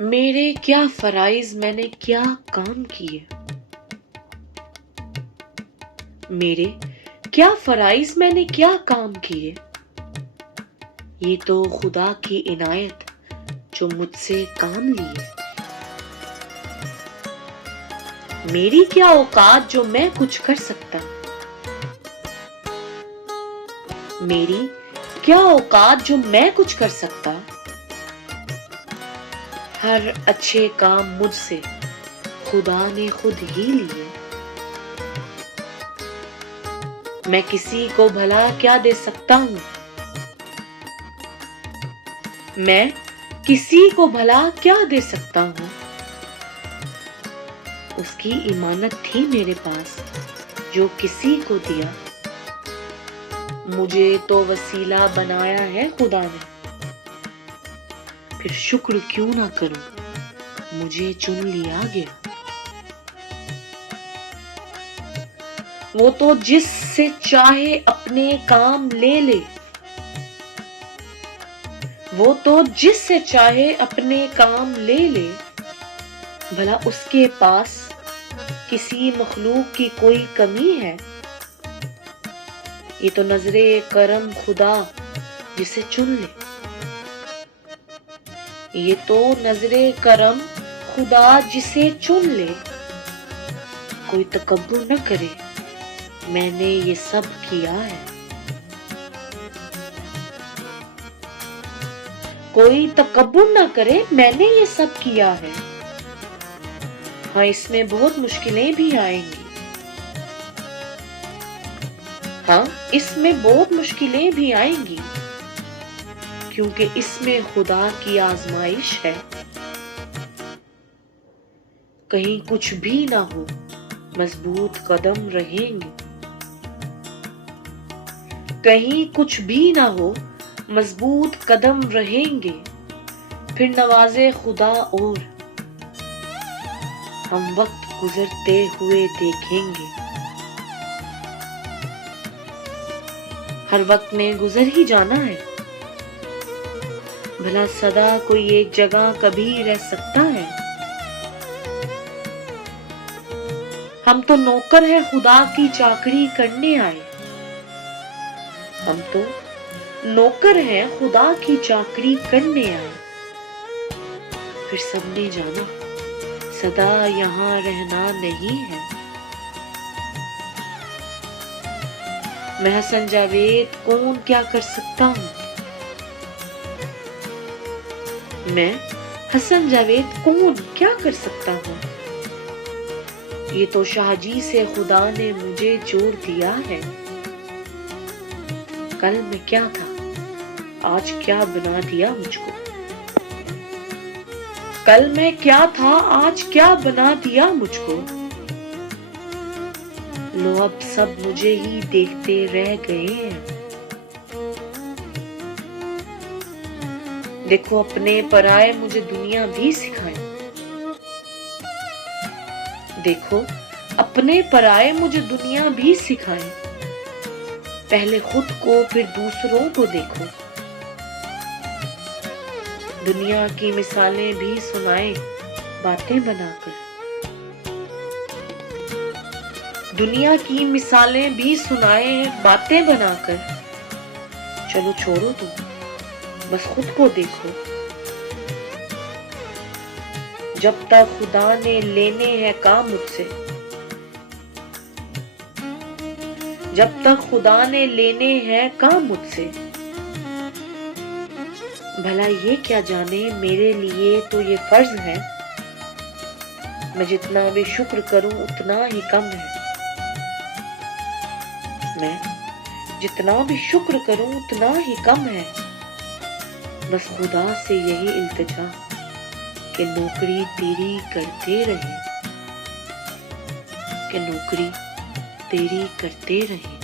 میرے کیا فرائض میں نے کیا کام کیے، میرے کیا فرائض میں نے کیا کام کیے، یہ تو خدا کی عنایت جو مجھ سے کام لیے۔ میری کیا اوقات جو میں کچھ کر سکتا، میری کیا اوقات جو میں کچھ کر سکتا، ہر اچھے کام مجھ سے خدا نے خود ہی لیے۔ میں کسی کو بھلا کیا دے سکتا ہوں، میں کسی کو بھلا کیا دے سکتا ہوں، اس کی امانت تھی میرے پاس جو کسی کو دیا۔ مجھے تو وسیلہ بنایا ہے خدا نے، پھر شکر کیوں نہ کروں، مجھے چن لیا گیا۔ وہ تو جس سے چاہے اپنے کام لے لے، وہ تو جس سے چاہے اپنے کام لے لے، بھلا اس کے پاس کسی مخلوق کی کوئی کمی ہے؟ یہ تو نظر کرم خدا جسے چن لے، یہ تو نظر کرم خدا جسے چن لے۔ کوئی تکبر نہ کرے، میں نے یہ سب کیا ہے۔ کوئی تکبر نہ کرے، میں نے یہ سب کیا ہے۔ ہاں، اس میں بہت مشکلیں بھی آئیں گی، ہاں اس میں بہت مشکلیں بھی آئیں گی، کیونکہ اس میں خدا کی آزمائش ہے۔ کہیں کچھ بھی نہ ہو، مضبوط قدم رہیں گے۔ کہیں کچھ بھی نہ ہو، مضبوط قدم رہیں گے، پھر نوازے خدا اور ہم وقت گزرتے ہوئے دیکھیں گے۔ ہر وقت نے گزر ہی جانا ہے، بھلا سدا کوئی ایک جگہ کبھی رہ سکتا ہے؟ ہم تو نوکر ہیں خدا کی چاکری کرنے آئے، ہم تو نوکر ہیں خدا کی چاکری کرنے آئے۔ پھر سب نے جانا سدا یہاں رہنا نہیں ہے۔ میں حسن جاوید کون کیا کر سکتا ہوں، میں حسن جاوید کون کیا کر سکتا ہوں، یہ تو شاہ جی سے خدا نے مجھے جوڑ دیا ہے۔ کل میں کیا تھا، آج کیا بنا دیا مجھ کو، کل میں کیا تھا، آج کیا بنا دیا مجھ کو۔ لو اب سب مجھے ہی دیکھتے رہ گئے ہیں۔ دیکھو اپنے پرائے مجھے دنیا بھی سکھائے، دیکھو اپنے پرائے مجھے دنیا بھی سکھائے۔ پہلے خود کو پھر دوسروں کو دیکھو، دنیا کی مثالیں بھی سنائے باتیں بنا کر، دنیا کی مثالیں بھی سنائے باتیں بنا کر۔ چلو چھوڑو تم، بس خود کو دیکھو، جب تک خدا نے لینے ہیں کام مجھ سے، جب تک خدا نے لینے ہیں کام مجھ سے، بھلا یہ کیا جانے میرے لیے تو یہ فرض ہے، میں جتنا بھی شکر کروں اتنا ہی کم ہے، میں جتنا بھی شکر کروں اتنا ہی کم ہے۔ بس خدا سے یہی التجا کہ نوکری تیری کرتے رہیں، کہ نوکری تیری کرتے رہیں۔